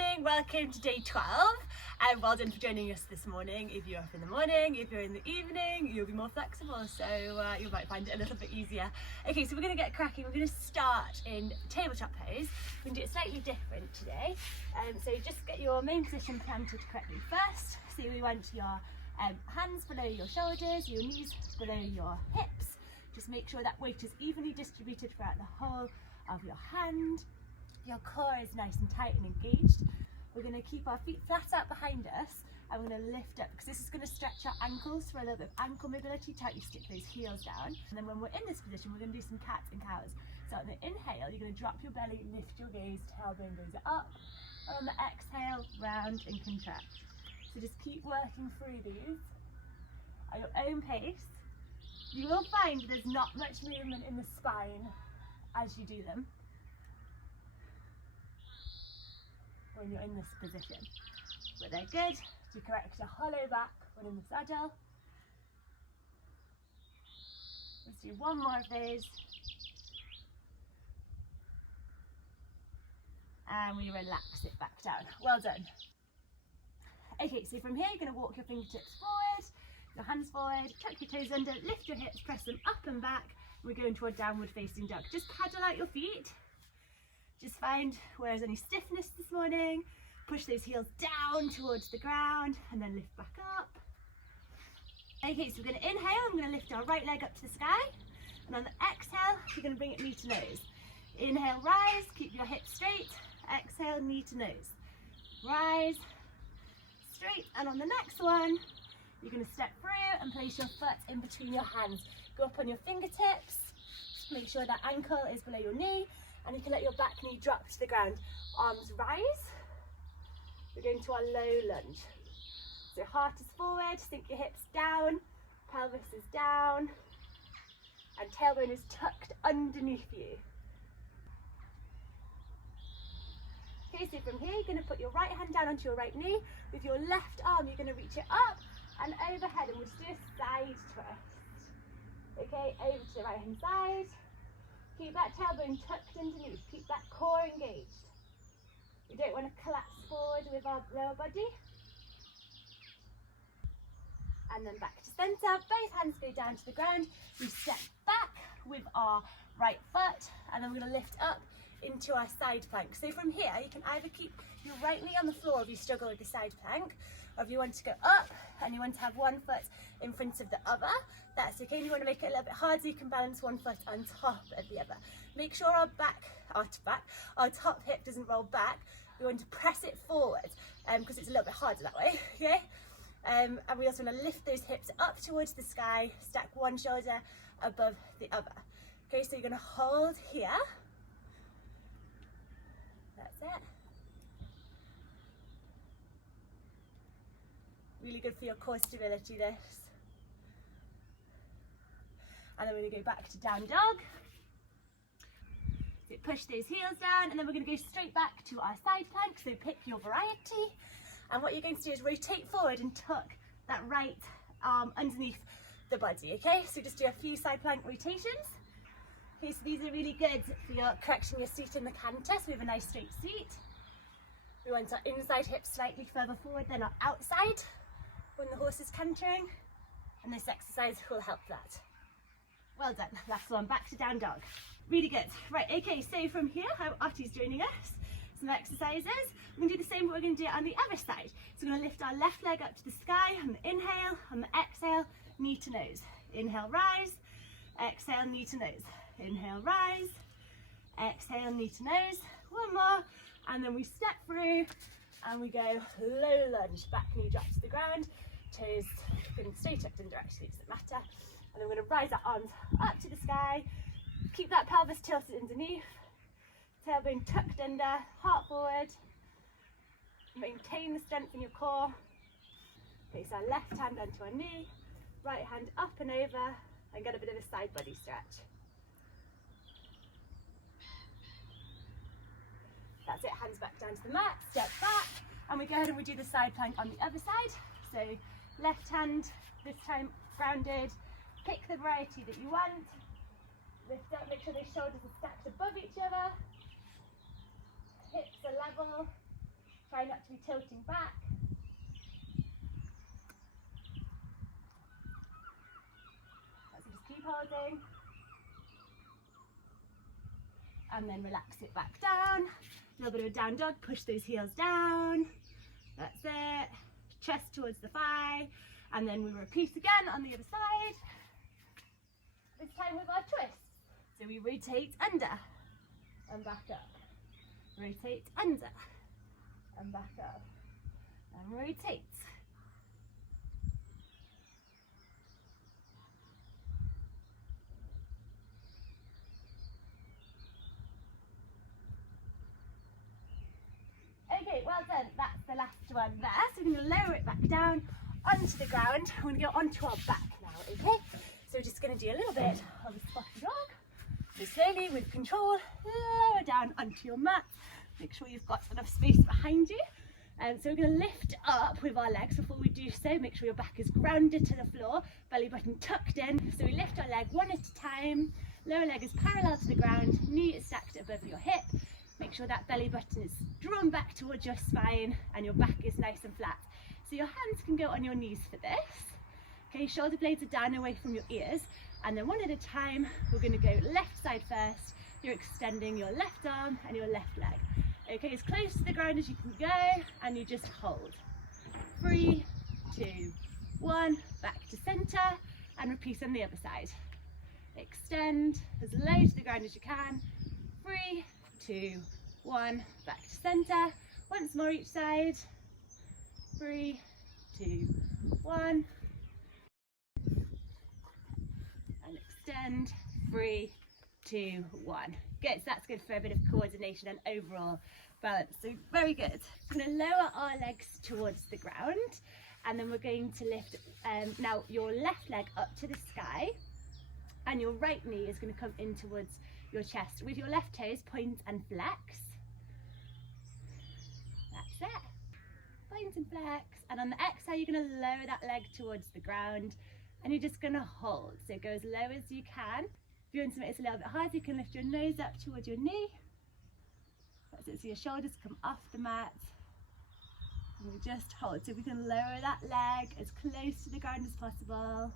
morning, welcome to day 12 and well done for joining us this morning. If you're up in the morning, if you're in the evening, you'll be more flexible, so you might find it a little bit easier. Okay, so we're going to get cracking. We're going to start in tabletop pose. We're going to do it slightly different today. So just get your main position planted correctly first. So we want your hands below your shoulders, your knees below your hips. Just make sure that weight is evenly distributed throughout the whole of your hand. Your core is nice and tight and engaged. We're going to keep our feet flat out behind us and we're going to lift up because this is going to stretch our ankles for a little bit of ankle mobility. Tightly stick those heels down, and then when we're in this position we're going to do some cats and cows. So on the inhale you're going to drop your belly, lift your gaze, tailbone goes up, and on the exhale round and contract. So just keep working through these at your own pace. You will find there's not much movement in the spine as you do them when you're in this position, but they're good to correct a hollow back when in the saddle. Let's do one more of those, and we relax it back down. Well done. Okay, so from here you're going to walk your fingertips forward, your hands forward, tuck your toes under, lift your hips, press them up and back. We're going to a downward facing dog. Just paddle out your feet. Just find where there's any stiffness this morning. Push those heels down towards the ground and then lift back up. Okay, so we're going to inhale. I'm going to lift our right leg up to the sky. And on the exhale, we're going to bring it knee to nose. Inhale, rise, keep your hips straight. Exhale, knee to nose. Rise, straight. And on the next one, you're going to step through and place your foot in between your hands. Go up on your fingertips. Make sure that ankle is below your knee. And you can let your back knee drop to the ground. Arms rise. We're going to our low lunge. So heart is forward, sink your hips down, pelvis is down, and tailbone is tucked underneath you. Okay, so from here you're going to put your right hand down onto your right knee. With your left arm you're going to reach it up and overhead, and we'll just do a side twist. Okay, over to the right hand side. Keep that tailbone tucked underneath, keep that core engaged. We don't want to collapse forward with our lower body. And then back to centre, both hands go down to the ground. We step back with our right foot, and then we're going to lift up into our side plank. So from here, you can either keep your right knee on the floor if you struggle with the side plank, or if you want to go up and you want to have one foot in front of the other, that's okay. You want to make it a little bit harder, you can balance one foot on top of the other. Make sure our top hip doesn't roll back. We want to press it forward because it's a little bit harder that way, okay? And we also want to lift those hips up towards the sky, stack one shoulder above the other. Okay, so you're going to hold here. That's it. Really good for your core stability, this. And then we're going to go back to down dog. So push those heels down, and then we're going to go straight back to our side plank. So pick your variety. And what you're going to do is rotate forward and tuck that right arm underneath the body, okay? So just do a few side plank rotations. Okay, so these are really good for your correcting your seat in the canter, so we have a nice straight seat. We want our inside hips slightly further forward than our outside when the horse is cantering, and this exercise will help that. Well done. Last one, back to down dog. Really good. Right, okay, so from here, how Artie's joining us, some exercises. We're going to do the same, but we're going to do it on the other side. So we're going to lift our left leg up to the sky on the inhale, on the exhale, knee to nose. Inhale, rise. Exhale, knee to nose. Inhale, rise. Exhale, knee to nose. One more, and then we step through and we go low lunge. Back knee drops to the ground, toes can stay tucked under, actually it doesn't matter. And then we're going to rise our arms up to the sky. Keep that pelvis tilted underneath. Tailbone tucked under, heart forward. Maintain the strength in your core. Okay, so our left hand onto our knee, right hand up and over, and get a bit of a side body stretch. That's it, hands back down to the mat, step back, and we go ahead and we do the side plank on the other side. So left hand, this time grounded, pick the variety that you want, lift up, make sure those shoulders are stacked above each other, hips are level, Try not to be tilting back. So just keep holding. And then relax it back down. A little bit of a down dog, push those heels down. That's it. Chest towards the thigh. And then we repeat again on the other side. This time with our twist. So we rotate under and back up. Rotate under and back up. And rotate. Okay, well done. That's the last one there. So we're going to lower it back down onto the ground. We're going to go onto our back now, okay? So we're just going to do a little bit of a spotty dog. So slowly, with control, lower down onto your mat. Make sure you've got enough space behind you. So we're going to lift up with our legs. Before we do so, make sure your back is grounded to the floor, belly button tucked in. So we lift our leg one at a time. Lower leg is parallel to the ground, knee is stacked above your hip. Make sure that belly button is drawn back towards your spine and your back is nice and flat. So your hands can go on your knees for this. Okay, shoulder blades are down away from your ears. And then one at a time, we're going to go left side first. You're extending your left arm and your left leg. Okay, as close to the ground as you can go, and you just hold. 3, 2, 1, back to center, and repeat on the other side. Extend as low to the ground as you can. 3, 2, 1, back to center. Once more each side. 3, 2, 1. And extend. 3, 2, 1. Good, so that's good for a bit of coordination and overall balance. So very good. We're going to lower our legs towards the ground, and then we're going to lift now your left leg up to the sky, and your right knee is going to come in towards your chest. With your left toes, point and flex. That's it. Point and flex. And on the exhale, you're going to lower that leg towards the ground, and you're just going to hold. So go as low as you can. If you want to make this a little bit harder, you can lift your nose up towards your knee. That's it, so your shoulders come off the mat. And you just hold. So we can lower that leg as close to the ground as possible.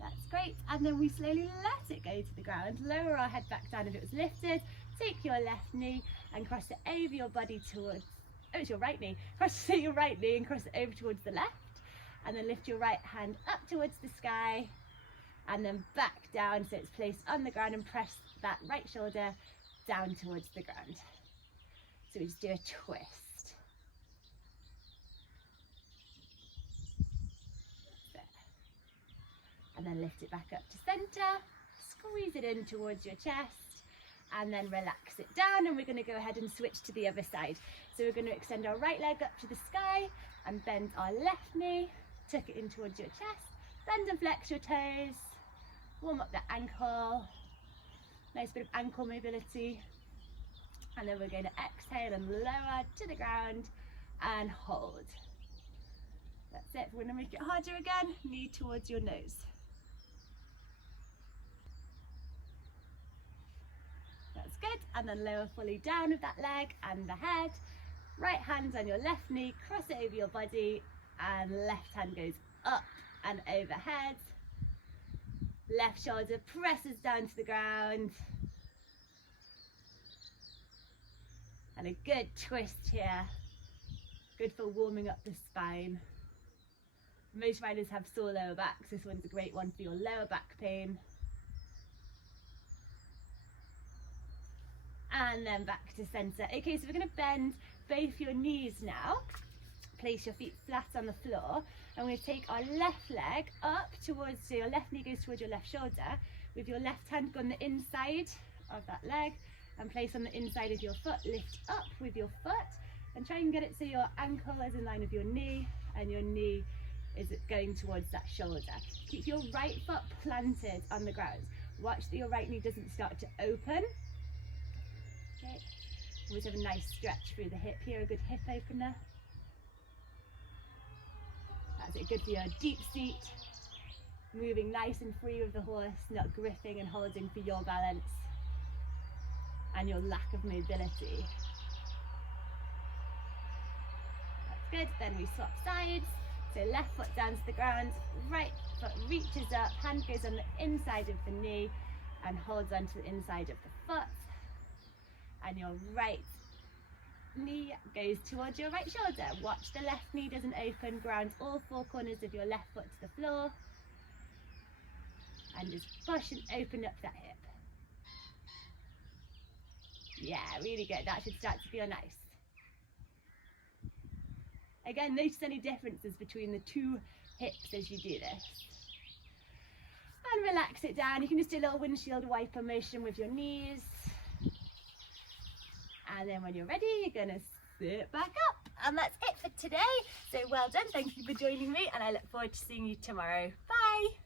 That's great. And then we slowly let it go to the ground. Lower our head back down if it was lifted. Take your left knee and cross it over your body towards, oh, it's your right knee. Cross your right knee and cross it over towards the left. And then lift your right hand up towards the sky. And then back down so it's placed on the ground, and press that right shoulder down towards the ground. So we just do a twist. There. And then lift it back up to center, squeeze it in towards your chest, and then relax it down. And we're going to go ahead and switch to the other side. So we're going to extend our right leg up to the sky and bend our left knee, tuck it in towards your chest, bend and flex your toes. Warm up the ankle, nice bit of ankle mobility, and then we're going to exhale and lower to the ground and hold. That's it. We're going to make it harder again, knee towards your nose. That's good. And then lower fully down with that leg and the head. Right hand on your left knee, cross it over your body, and left hand goes up and overhead. Left shoulder presses down to the ground. And a good twist here. Good for warming up the spine. Most riders have sore lower backs. This one's a great one for your lower back pain. And then back to center. Okay, so we're going to bend both your knees now. Place your feet flat on the floor, and we're going to take our left leg up towards, so your left knee goes towards your left shoulder, with your left hand on the inside of that leg, and place on the inside of your foot. Lift up with your foot and try and get it so your ankle is in line with your knee, and your knee is going towards that shoulder. Keep your right foot planted on the ground. Watch that your right knee doesn't start to open. Okay, always have a nice stretch through the hip here, a good hip opener. That's it, good for your deep seat, moving nice and free with the horse, not gripping and holding for your balance and your lack of mobility. Good, then we swap sides. So left foot down to the ground, right foot reaches up, hand goes on the inside of the knee and holds onto the inside of the foot. And your right knee goes towards your right shoulder. Watch the left knee doesn't open, ground all four corners of your left foot to the floor. And just push and open up that hip. Yeah, really good. That should start to feel nice. Again, notice any differences between the two hips as you do this. And relax it down. You can just do a little windshield wiper motion with your knees. And then when you're ready, you're going to sit back up. And that's it for today. So well done. Thank you for joining me. And I look forward to seeing you tomorrow. Bye.